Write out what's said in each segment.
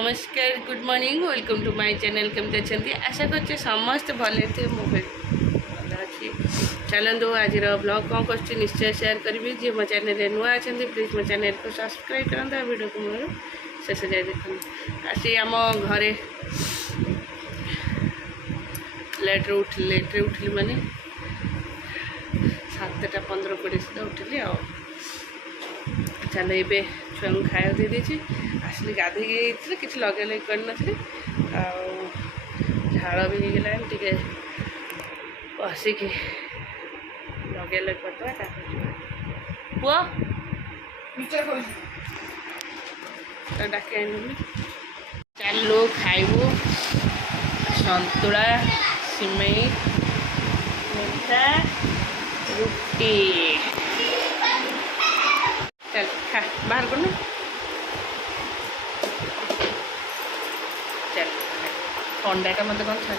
नमस्कार good morning welcome to my channel केमती अच्छा आशा कर समस्त भले थे मो भल अच्छी चलतु आज ब्लॉग कौन कर निश्चय शेयर करी जी मो चैनल नुआ अच्छा प्लीज मो चैनल को सब्सक्राइब करता वीडियो को मोर शेष जाए देखते आसी आम घरे लेट्रे उठिली माने 7:15-20 सुधा उठिली आ चल ये छुआ को खाया दे देছি आसली गाधे कि लगे लगे करनी झाड़ भी होगला टे बसिक लगे लगे करदे पुआ डाक चलो खाइबू संतुला सिमई मिठा रुटी चल खा बाहर कर चल ठंडा का मत कौन छाड़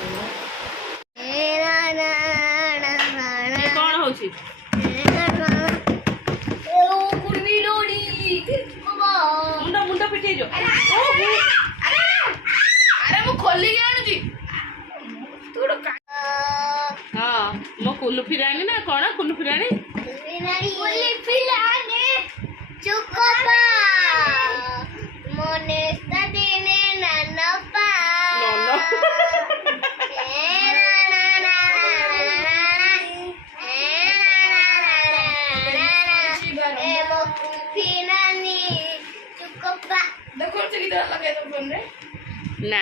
कौन हो मुंडा मुंडा पिटे जो अरे मु खोली आनुची हाँ मो कुल्लू फिरानी ना कौन कुल्लू फिरानी ना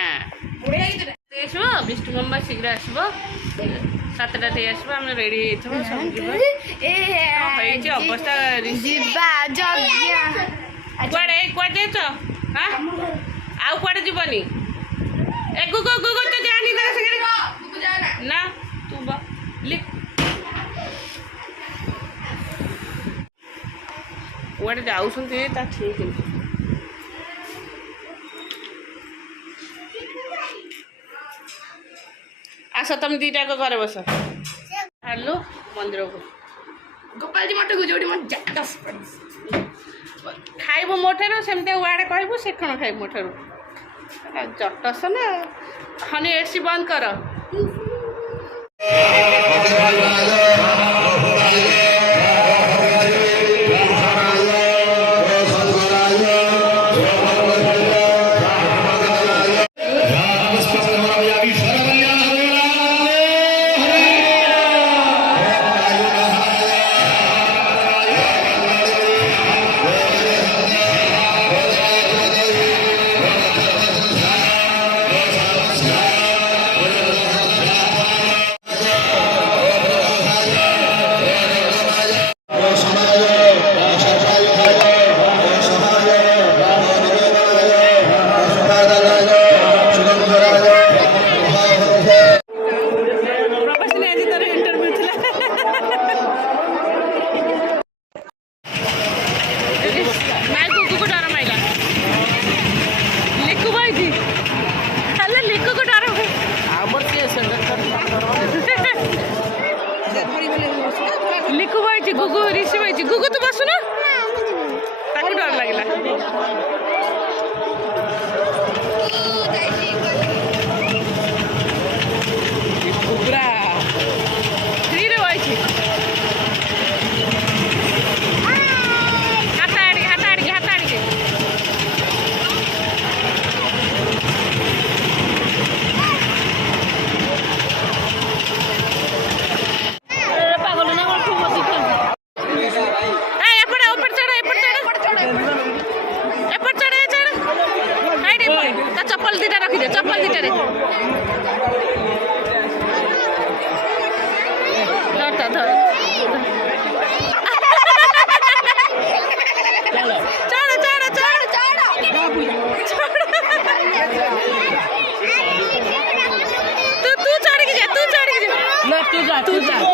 विष्णु मम्मा शीघ्र आसब 7टा आसब रेडी अवस्था कुआड़े कुआड़े जाइछ हाँ आउ कुआड़े जीवनी ए गुगु गुगु तो जानी तेरे संगे ना तू बा लिख कुआड़े जाउछन्ती ता ठीक है आस तुम दीटा को घर बस हालो मंदिर को गोपाल जी मठ को जोड़ी मत खाइब मोठार सेमती वाड़े कहबू से कौन खाइब मोठार जटस ना हनी एसी बंद कर लिखु भाई गुगु ऋषि भाई गुगु तो बसु ना ताकू डर लगला पूरा फ्री रे भाई हाथ आड़ी चप्पल दीटा रखी दे चप्पल दीटा रे धर तू चढ़ के जा तू जा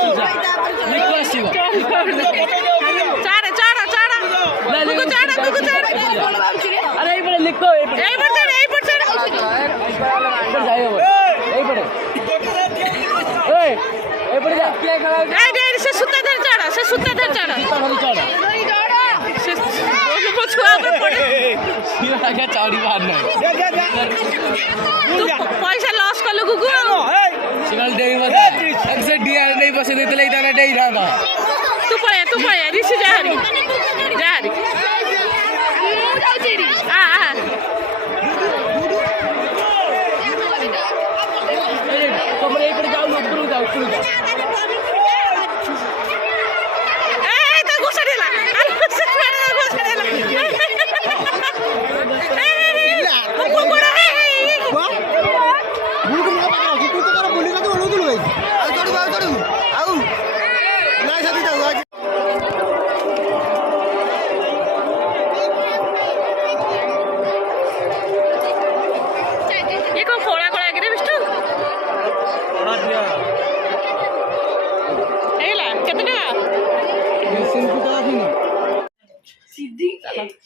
अरे लिखो से सूता धर चढ़ से छुआ पर पड़े आगे चौड़ी बार नहीं तू पैसा लॉस कलु गुगु सिंगल डे मत एक्सेट डी नहीं बसे देते ले इतना डे था तू पळे ऋषि जा हरी हां कमरे पर जाओ ऊपर जाओ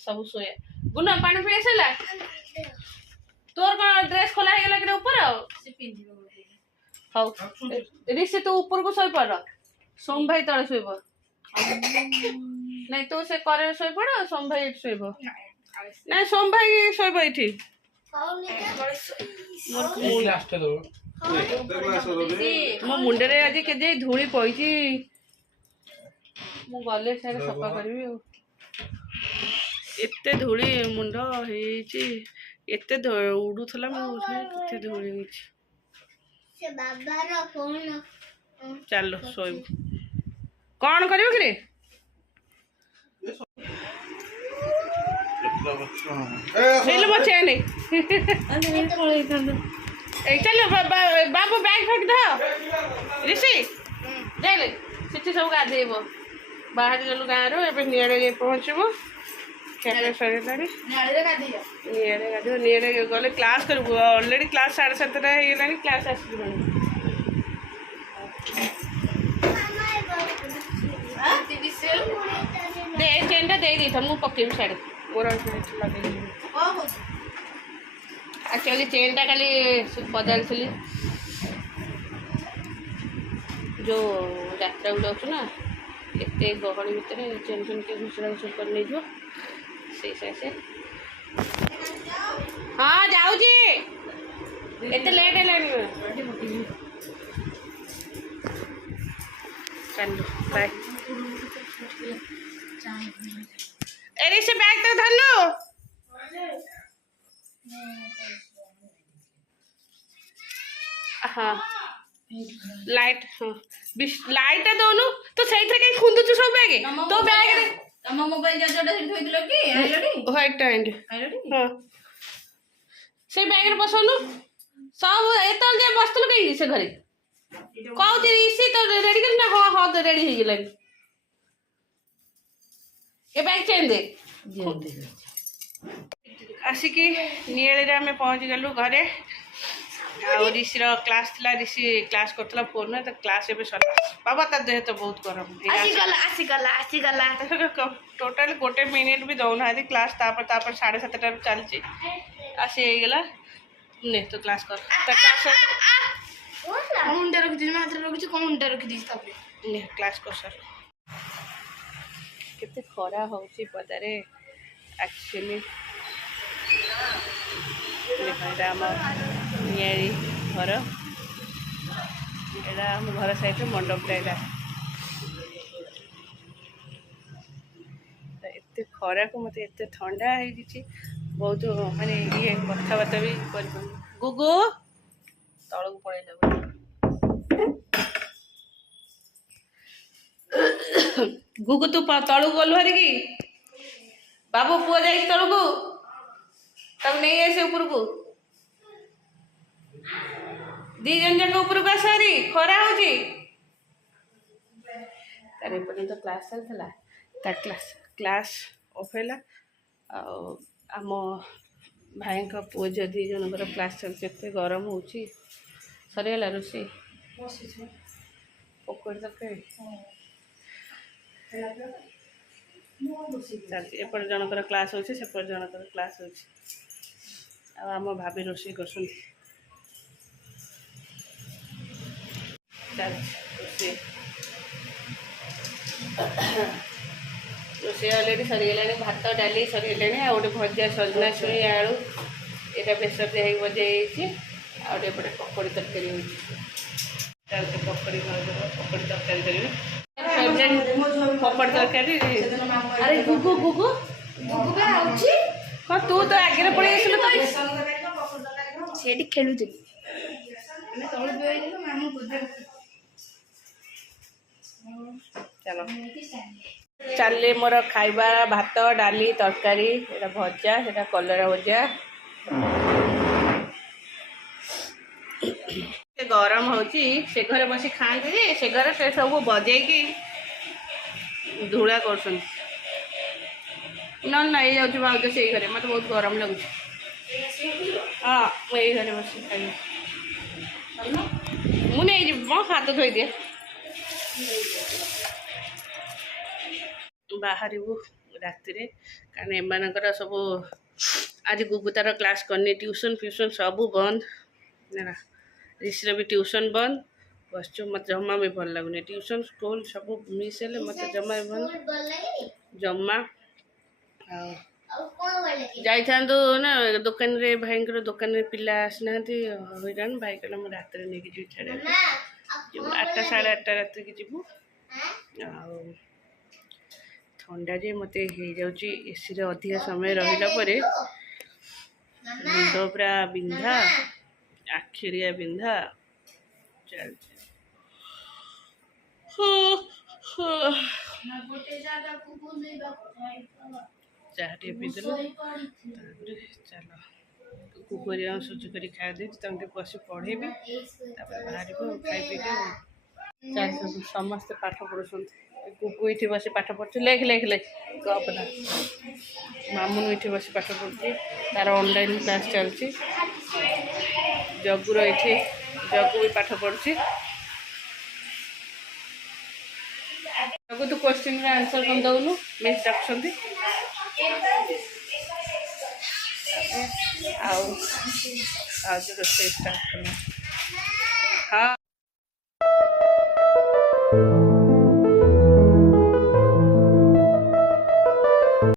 सब सोया गुना पानी पी आसला तोर कौन ड्रेस खोला है लगे ऊपर से पिंजी हाउ ऋषि तू ऊपर को सोई पड़ सोम भाई तळे सोइब नहीं तू से करे सोई पड़ सोम भाई सोइब नहीं सोम भाई सोइब इठी मो मुंडे रे आज के जे धूली पईची मु गले सारे सफा करबी एते धूली मुंड हेची एते उडुथला मु एते धूली हेची से बाबा रो फोन चलो सोइब कौन करियो कि रे हेलो बच्चे ने ए चलो बाबू बैग फेंक दो ऋषि देले सिटी सब गा देबो बाहर गलु गारो एबे नियरे पहुंचबो कैमरा सरेलानी नियरे गले क्लास करबो ऑलरेडी क्लास 7:30 रे हेलानी क्लास आसीबो दे चेंडा दे दी था मु पकेम साड़ी मोर लगे एक्चुअली चेनटा खाली बदल थी जो यात्रा गुड अच्छे ना एत गहली भितर चेन फेन के घुसरा घुसर कर नहीं से हाँ जाऊँगी एत लेट है चलो बाय एरी से बैग तो धर लो हाँ लाइट हाँ लाइट है दोनों तो सही थे कहीं खुंदु चु सब बैग तो बैग रे तम मोबाइल चार्जर से थोई दिलो की आइलोडी व्हाइट एंड हां से बैग रे बसनु सब एतल जे बस्तल कहीं से घरे कहू जे इसी तो रेडी कर ना हां हां तो रेडी हो गेलै ए बैग चेन दे आसिकी नियरे आम पहुँच गलु घरे ऋषिर क्लास थी ऋषि क्लास करता फोन तो क्लास ए सरला बाबा तार देह तो बहुत गरम टोटाल गोटे मिनिट भी दौना क्लास 7:30 चलती आसी गला ने तो क्लास कर क्लास कर सर केते खरा होची पदारे एक्चुअली देखा आम नियारी घर एटा आम घर साइड मंडपटा एटा एते खरा को मत एते ठंडा है बहुत माने ये कथबार्ता भी कर गुगु तल को पड़े जाब गुगु तू तलू गलु हरी कि बाबू पुआ जाए तलू को तब नहीं आसे ऊपर को दी जन जाक ऊपर को आसरी खरा हो तो क्लास चलता क्लास ऑफ है आम भाई का पुओ झी दी जनकर क्लास चलते गरम हो सरीगला रोषे पकोड़ी तरकारी एपट जनकर क्लास होपट जनकर क्लास होम भाभी रोषे कर रोषे ରୋଷେଇ ଅଲରେଡ଼ି ସରିଗଲାଣି। ଭାତ ଡାଲି ସରିଗଲାଣି। ଆଉ ଗୋଟେ ଭଜା ସଜନା ଛୁଇଁ ଆଳୁ ଏଇଟା ପ୍ରେସର ଦିଆ ହେଇକି ଭଜା ହେଇଯାଇଛି। ଆଉ ଗୋଟେ ଏପଟେ ପକୋଡ଼ି ତରକାରୀ ହେଉଛି। ତାପରେ ପକୋଡ଼ି ଖାଉଥିବ, ପକୋଡ଼ି ତରକାରୀ କରିବେ। ଫେଭରେଟ୍ ପକୋଡ଼ି ତରକାରୀ। ଆରେ ଗୁଗୁ ଗୁଗୁ ହଁ ତୁ ତ ଆଗରେ ପଳେଇ ଆସିଲୁ ତ ସେଇଠି ଖେଳୁଥିଲି। ଚାଲ ଚାଲିଲେ ମୋର ଖାଇବା ଭାତ ଡାଲି ତରକାରୀ, ଏଇଟା ଭଜା, ସେଟା କଲରା ଭଜା। ଗରମ ହେଉଛି ସେ ଘରେ ବସି ଖାଆନ୍ତି ଯେ ସେ ଘରେ ସେ ସବୁ ବଜେଇକି ଧୂଳା କରୁଛନ୍ତି। ନହେଲେ ନାଇଁ ଯାଉଛି ଭାଉଜ ସେଇ ଘରେ, ମୋତେ ବହୁତ ଗରମ ଲାଗୁଛି। ହଁ ମୁଁ ଏଇ ଘରେ ବସି ଖାଇବି। ମୁଁ ନେଇଯିବି ମୋ ହାତ ଧୋଇଦିଏ। ବାହାରିବୁ ରାତିରେ, କାରଣ ଏମାନଙ୍କର ସବୁ ଆଜି ଗୁଗୁ ତାର କ୍ଲାସ୍ କରିନି। ଟ୍ୟୁସନ୍ ଫ୍ୟୁସନ୍ ସବୁ ବନ୍ଦ ହେଲା। ରିସିର ବି ଟ୍ୟୁସନ୍ ବନ୍ଦ। ବସିଛୁ, ମୋତେ ଜମା ବି ଭଲ ଲାଗୁନି। ଟ୍ୟୁସନ୍ ସ୍କୁଲ୍ ସବୁ ମିସ୍ ହେଲେ ମୋତେ ଜମା ବି ଭଲ ଜମା। ଆଉ ଯାଇଥାନ୍ତୁ ନା ଦୋକାନରେ, ଭାଇଙ୍କର ଦୋକାନରେ ପିଲା ଆସିନାହାନ୍ତି ହଇରାଣ। ଭାଇ କହିଲା ମୁଁ ରାତିରେ ନେଇକି ଯିବି ଛାଡ଼ିବାକୁ। ଯିବୁ 8ଟା ସାଢ଼େ 8ଟା ରାତିକି ଯିବୁ। ଆଉ ଥଣ୍ଡା ଯେ ମୋତେ ହେଇଯାଉଛି ଏସିରେ ଅଧିକା ସମୟ ରହିଲା ପରେ। ମୁଣ୍ଡ ପୁରା ବିନ୍ଧା, ଆଖିରିଆ ବିନ୍ଧା ଚାଲିଛି। ଚାହା ଟିକେ ପିଇଦେଲୁ, ତାପରେ ଚାଲ କୁକୁରିଆ ସୁଜି କରି ଖାଇ ଦେଇଛି, ତାଙ୍କୁ ଟିକେ ବସି ପଢ଼େଇବି, ତାପରେ ବାହାରିବୁ ଖାଇ ପିଇକି। ଚାଲିଛନ୍ତି ସମସ୍ତେ ପାଠ ପଢ଼ୁଛନ୍ତି। କୁକୁ ଏଇଠି ବସି ପାଠ ପଢ଼ୁଛି। ଲେଖ ଲେଖ ଲେଖ ଗପନା। ମାମୁନୁ ଏଇଠି ବସି ପାଠ ପଢ଼ୁଛି, ତାର ଅନଲାଇନ୍ କ୍ଲାସ୍ ଚାଲିଛି। ଜଗୁର ଏଇଠି, ଜଗୁ ବି ପାଠ ପଢ଼ୁଛି। ଜଗୁ ତୁ କ୍ୱେଶ୍ଚିନ୍ର ଆନ୍ସର୍ କ'ଣ ଦେଉନୁ? ମିସ୍ ଡାକୁଛନ୍ତି। ଆଉ ରୋଷେଇ ଷ୍ଟାର୍ଟ କଲା। ହଁ।